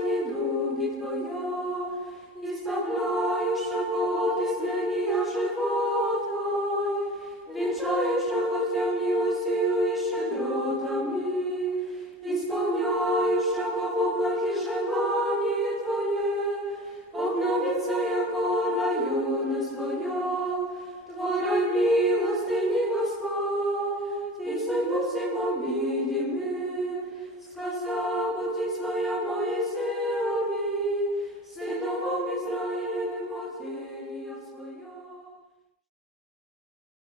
мені думки Твоя, избавляющего ты сления живота, венчающего тебя.